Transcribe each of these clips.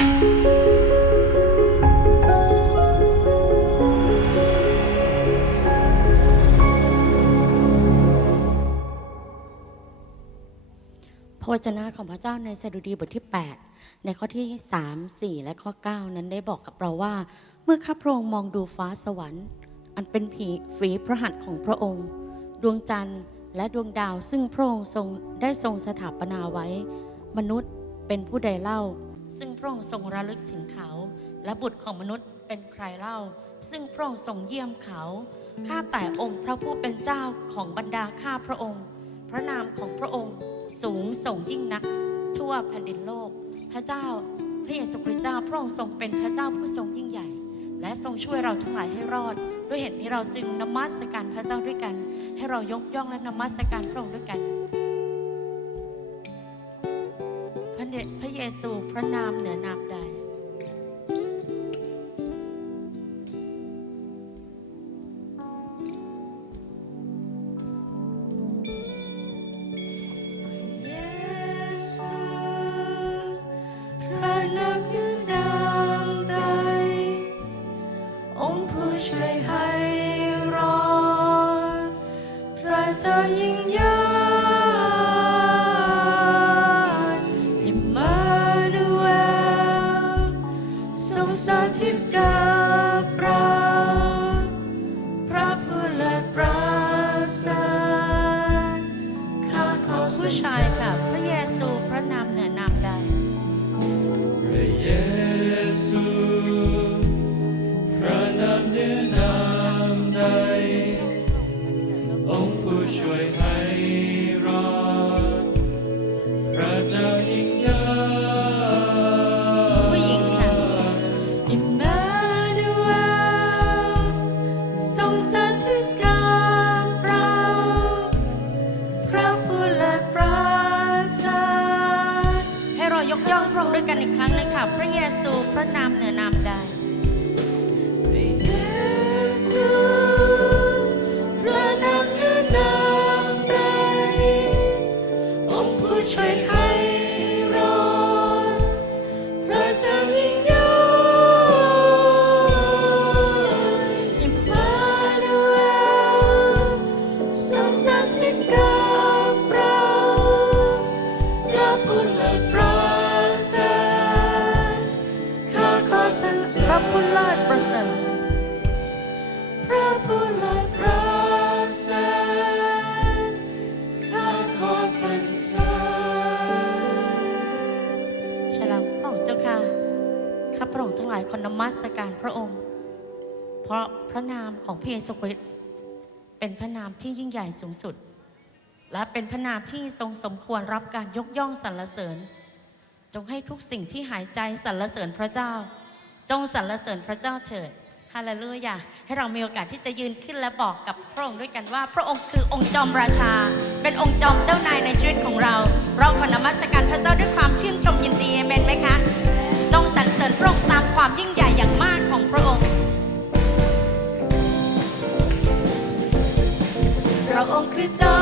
พระวจนะของพระเจ้าในสดุดีบทที่ 8 ในข้อที่ 3 4 และข้อ 9 นั้นได้บอกกับเราว่า เมื่อข้าพระองค์มองดูฟ้าสวรรค์ อันเป็นผีฝีพระหัตถ์ของพระองค์ ดวงจันทร์และดวงดาวซึ่งพระองค์ทรงได้ทรงสถาปนาไว้ มนุษย์เป็นผู้ใดเล่า ซึ่งพระองค์ทรงระลึกถึงเขา และบุตรของมนุษย์เป็นใครเล่า ซึ่งพระองค์ทรงเยี่ยมเขา ข้าแต่องค์พระผู้เป็นเจ้าของบรรดาข้าพระองค์ พระนามของพระองค์สูงส่งยิ่งนัก ทั่วแผ่นดินโลก พระเจ้าพระเยซูคริสต์เจ้าพระองค์ทรงเป็นพระเจ้าผู้ทรงยิ่งใหญ่ และทรงช่วยเราทั้งหลายให้รอด ด้วยเหตุนี้เราจึงนมัสการพระเจ้าด้วยกัน ให้เรายกย่องและนมัสการพระองค์ด้วยกัน ซูพระนามเหนือนามใด ข้าพระองค์ทั้งหลายคนนมัสการพระองค์ เพราะพระนามของพระเยซูคริสต์เป็นพระนามที่ยิ่งใหญ่สูงสุด และเป็นพระนามที่ทรงสมควรรับการยกย่องสรรเสริญ จงให้ทุกสิ่งที่หายใจสรรเสริญพระเจ้า จงสรรเสริญพระเจ้าเถิดฮาเลลูยาให้เรามีโอกาสที่จะยืนขึ้นและบอกกับพระองค์ด้วยกันว่า พระองค์คือองค์จอมราชา เป็นองค์จอมเจ้านายในชีวิตของเรา เราขอนมัสการพระเจ้าด้วยความชื่นชมยินดีเอเมนไหมคะ สรรเสริญพระองค์ตามความยิ่งใหญ่อย่างมากของพระองค์ พระองค์คือจอ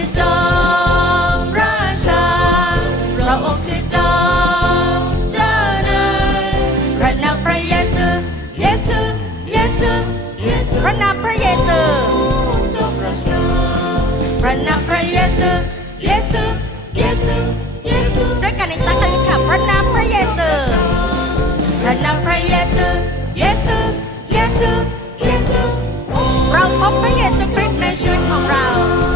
คือจอมราชา พระองค์คือจอมเจ้านายพระนามพระเยซู เยซู เยซู เยซู พระนามพระเยซูจอมราชาพระนามพระเยซู เยซู เยซู เยซูด้วยกันอีกสักครั้งค่ะพระนามพระเยซูพระนามพระเยซู เยซู เยซู เยซู เราพบพระเยซูคริสต์ในชีวิตของเรา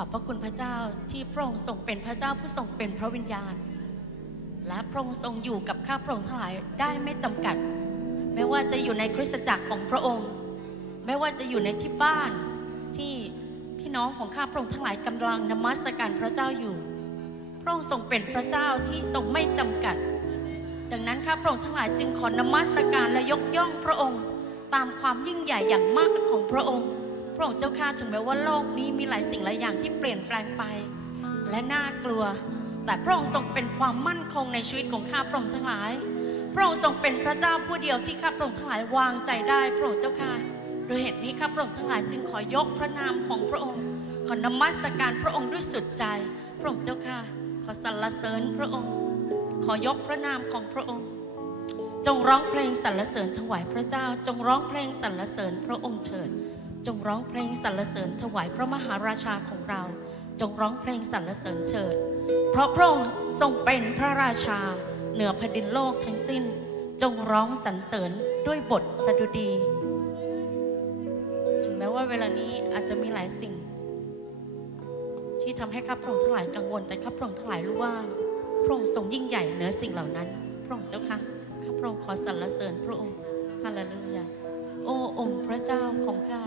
ขอบพระคุณพระเจ้าที่พระองค์ทรงเป็นพระเจ้าผู้ทรงเป็นพระวิญญาณ และพระองค์ทรงอยู่กับข้าพระองค์ทั้งหลายได้ไม่จำกัด ไม่ว่าจะอยู่ในคริสตจักรของพระองค์ ไม่ว่าจะอยู่ในที่บ้านที่พี่น้องของข้าพระองค์ทั้งหลายกำลังนมัสการพระเจ้าอยู่ พระองค์ทรงเป็นพระเจ้าที่ทรงไม่จำกัด ดังนั้นข้าพระองค์ทั้งหลายจึงขอนมัสการและยกย่องพระองค์ ตามความยิ่งใหญ่อย่างมากของพระองค์ พระองค์เจ้าข้าถึงแม้ว่าโลกนี้มีหลายสิ่งหลายอย่างที่เปลี่ยนแปลงไป และน่ากลัว แต่พระองค์ทรงเป็นความมั่นคงในชีวิตของข้าพระองค์ทั้งหลาย พระองค์ทรงเป็นพระเจ้าผู้เดียวที่ข้าพระองค์ทั้งหลายวางใจได้พระองค์เจ้าข้าโดยเหตุนี้ข้าพระองค์ทั้งหลายจึงขอยกพระนามของพระองค์ ขอนมัสการพระองค์ด้วยสุดใจ พระองค์เจ้าข้าขอสรรเสริญพระองค์ ขอยกพระนามของพระองค์ จงร้องเพลงสรรเสริญถวายพระเจ้า จงร้องเพลงสรรเสริญพระองค์เถิด จงร้องเพลงสรรเสริญถวายพระมหาราชาของเรา จงร้องเพลงสรรเสริญเถิด เพราะพระองค์ทรงเป็นพระราชา เหนือแผ่นดินโลกทั้งสิ้น จงร้องสรรเสริญด้วยบทสดุดี ถึงแม้ว่าเวลานี้อาจจะมีหลายสิ่ง ที่ทำให้ข้าพระองค์ทั้งหลายกังวล แต่ข้าพระองค์ทั้งหลายรู้ว่า พระองค์ทรงยิ่งใหญ่เหนือสิ่งเหล่านั้น พระองค์เจ้าค่ะข้าพระองค์ขอสรรเสริญพระองค์ฮาเลลูยาโอ้องค์พระเจ้าของข้า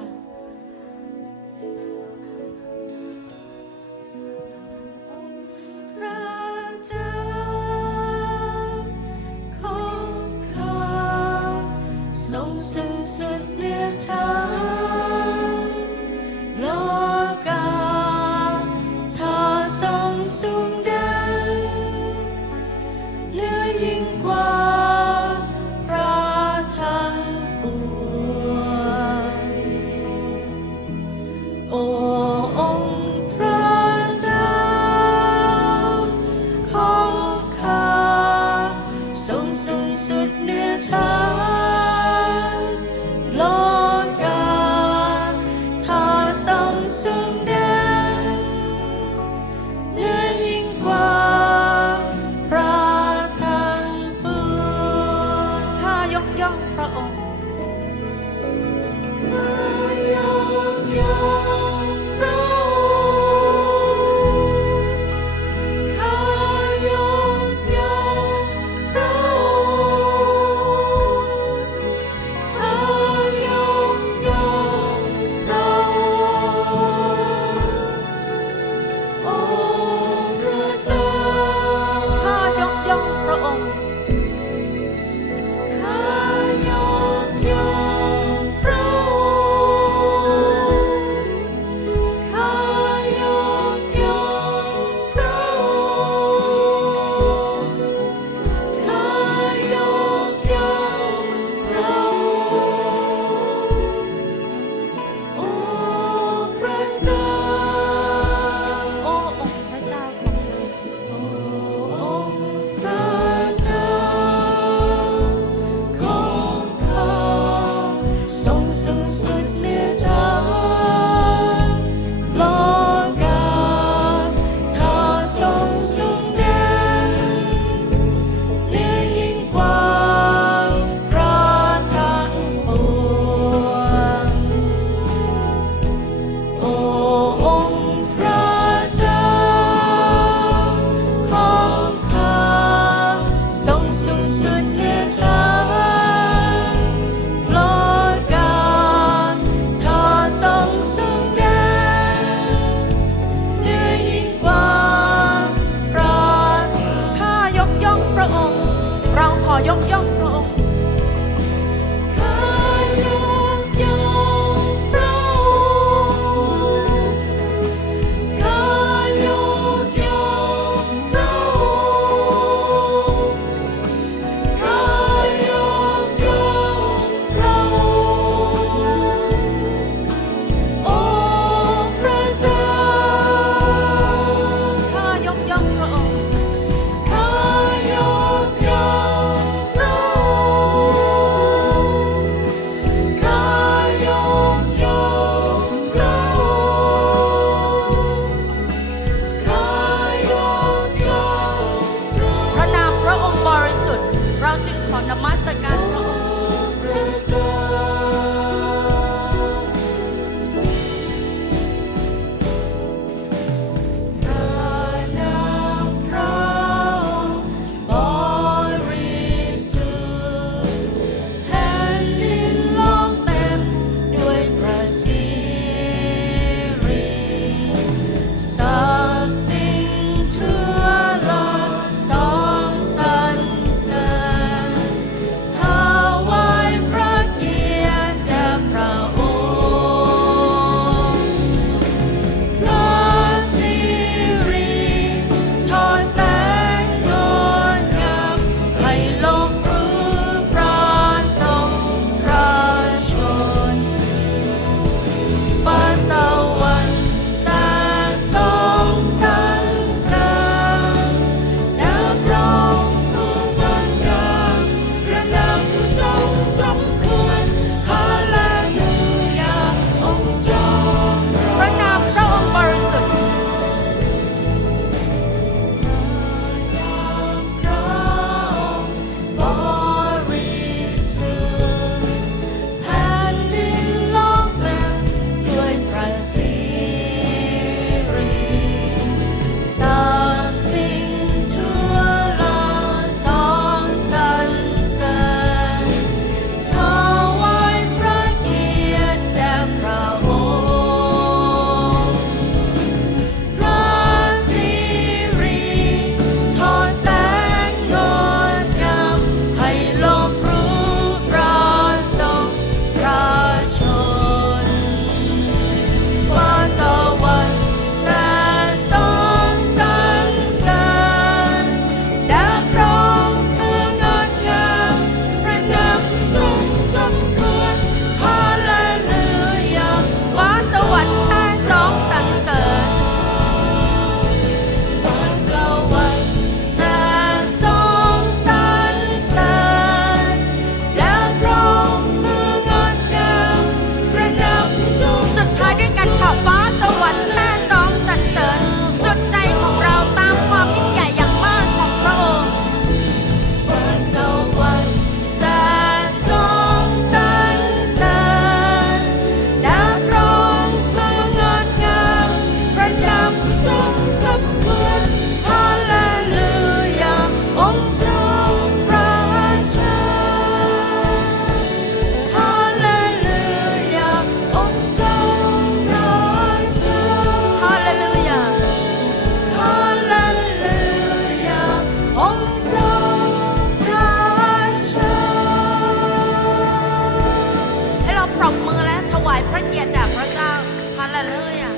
ระเกียรติแด่พระเจ้าฮาเลลูยา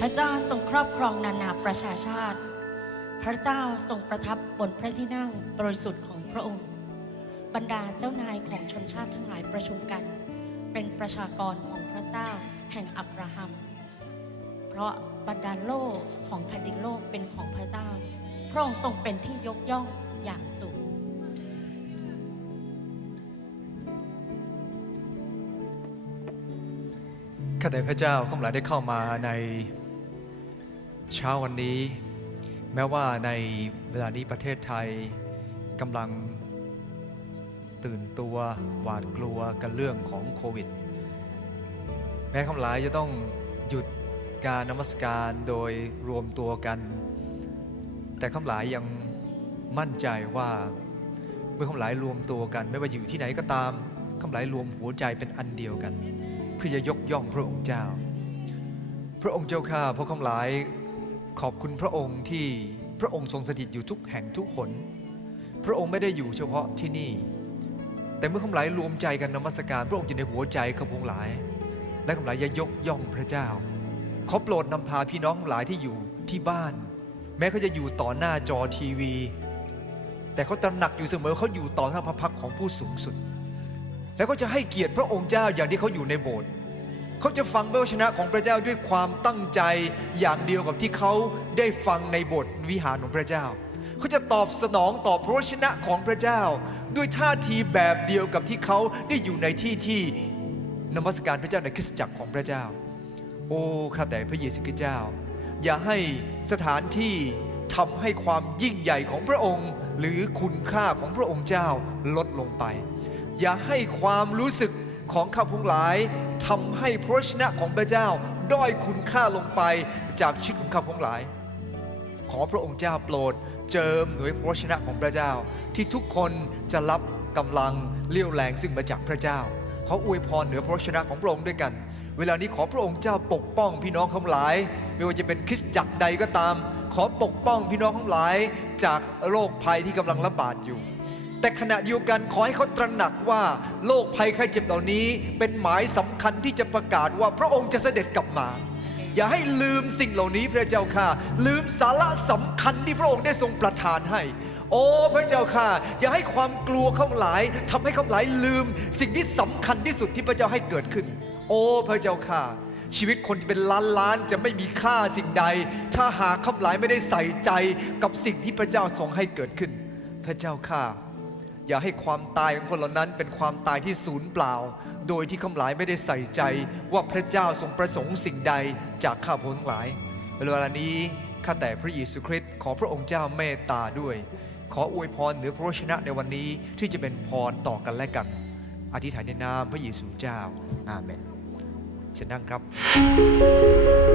พระเจ้าทรงครอบครองนานาประชาชาติ พระเจ้าทรงประทับบนพระที่นั่งบริสุทธิ์ของพระองค์ บรรดาเจ้านายของชนชาติทั้งหลายประชุมกัน เป็นประชากรของพระเจ้าแห่งอับราฮัม เพราะบรรดาโลกของแผ่นดินโลกเป็นของพระเจ้า พระองค์ทรงเป็นที่ยกย่องอย่างสูง ข้าแต่พระเจ้าข้าหลายได้เข้ามาในเช้าวันนี้ แม้ว่าในเวลานี้ประเทศไทยกำลังตื่นตัวหวาดกลัวกับเรื่องของโควิด แม้ข้าหลายจะต้องหยุดการนมัสการโดยรวมตัวกัน แต่ข้าหลายยังมั่นใจว่าเมื่อข้าหลายรวมตัวกัน ไม่ว่าอยู่ที่ไหนก็ตามข้าหลายรวมหัวใจเป็นอันเดียวกัน พื่อจะยกย่องพระองค์เจ้า พระองค์เจ้าข้าพระคำหลายขอบคุณพระองค์ที่พระองค์ทรงสถิตอยู่ทุกแห่งทุกหน พระองค์ไม่ได้อยู่เฉพาะที่นี่ แต่เมื่อคำหลายรวมใจกันนมัสการ พระองค์อยู่ในหัวใจของพวงหลาย และคำหลายจะยกย่องพระเจ้า ขอโปรดนำพาพี่น้องหลายที่อยู่ที่บ้าน แม้เขาจะอยู่ต่อหน้าจอทีวี แต่เขาตระหนักอยู่เสมอเขาอยู่ต่อหน้าพระพักของผู้สูงสุด แล้วก็จะให้เกียรติพระองค์เจ้าอย่างที่เขาอยู่ในโบสถ์เขาจะฟังพระวจนะของพระเจ้าด้วยความตั้งใจอย่างเดียวกับที่เขาได้ฟังในโบสถ์วิหารของพระเจ้า เขาจะตอบสนองต่อพระวจนะของพระเจ้า ด้วยท่าทีแบบเดียวกับที่เขาได้อยู่ในที่ที่นมัสการพระเจ้าในคริสตจักรของพระเจ้า โอ้ข้าแต่พระเยซูคริสต์เจ้า อย่าให้สถานที่ทำให้ความยิ่งใหญ่ของพระองค์ หรือคุณค่าของพระองค์เจ้าลดลงไป อย่าให้ความรู้สึกของข้าพุงหลายทำให้พระวจนะของพระเจ้า ด้อยคุณค่าลงไปจากชีวิตของข้าพุงหลาย ขอพระองค์เจ้าโปรดเจิมหน่วยพระวจนะของพระเจ้า ที่ทุกคนจะรับกำลังเลี้ยวแรงซึ่งมาจากพระเจ้าขออวยพรเหนือพระวจนะของพระองค์ด้วยกัน เวลานี้ขอพระองค์เจ้าปกป้องพี่น้องทั้งหลาย ไม่ว่าจะเป็นคริสตจักรใดก็ตาม ขอปกป้องพี่น้องทั้งหลาย จากโรคภัยที่กำลังระบาดอยู่ แต่ขณะเดียวกันขอให้เขาตระหนักว่าโรคภัยไข้เจ็บเหล่านี้ เป็นหมายสำคัญที่จะประกาศว่าพระองค์จะเสด็จกลับมา อย่าให้ลืมสิ่งเหล่านี้พระเจ้าค่ะ ลืมสาระสำคัญที่พระองค์ได้ทรงประทานให้ โอ้พระเจ้าค่ะ อย่าให้ความกลัวข้าหลายทำให้ข้าหลายลืม สิ่งที่สำคัญที่สุดที่พระเจ้าให้เกิดขึ้น โอ้พระเจ้าค่ะ ชีวิตคนที่เป็นล้านล้านๆจะไม่มีค่าสิ่งใด ถ้าหากข้าหลายไม่ได้ใส่ใจกับสิ่งที่พระเจ้าทรงให้เกิดขึ้น พระเจ้าค่ะ อย่าให้ความตายของคนเหล่านั้นเป็นความตายที่สูญเปล่า โดยที่คำหลายไม่ได้ใส่ใจว่าพระเจ้าทรงประสงค์สิ่งใดจากข้าพงทั้งหลายเวลานี้ข้าแต่พระเยซูคริสต์ขอพระองค์เจ้าเมตตาด้วย ขออวยพรเหนือพระวจนะในวันนี้ที่จะเป็นพรต่อกันและกัน อธิษฐานในนามพระเยซูเจ้า อาเมนเชิญนั่งครับ